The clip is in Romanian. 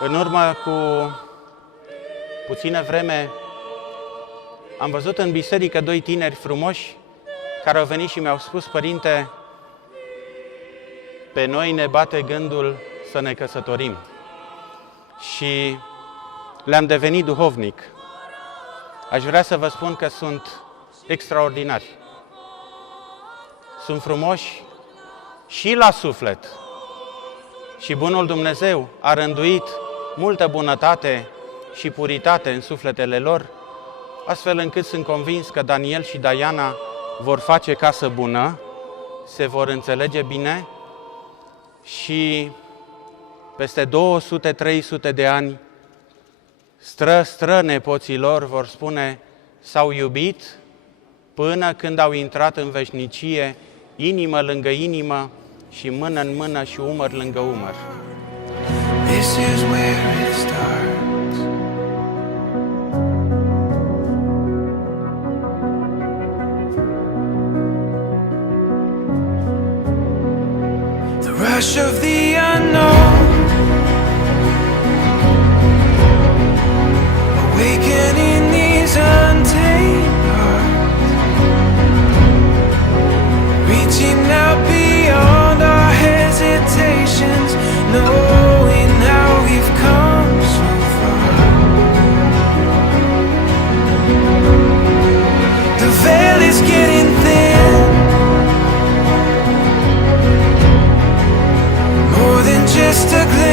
În urmă cu puțină vreme am văzut în biserică doi tineri frumoși care au venit și mi-au spus: Părinte, pe noi ne bate gândul să ne căsătorim. Și le-am devenit duhovnic. Aș vrea să vă spun că sunt extraordinari. Sunt frumoși și la suflet. Și bunul Dumnezeu a rânduit multă bunătate și puritate în sufletele lor, astfel încât sunt convins că Daniel și Diana vor face casă bună, se vor înțelege bine și peste 200-300 de ani nepoții lor vor spune: s-au iubit până când au intrat în veșnicie, inimă lângă inimă și mână în mână și umăr lângă umăr. This is where it starts. The rush of the unknown, awakening these untamed hearts, reaching out beyond our hesitations, knowing how we've come so far. The veil is getting thin, more than just a glimpse.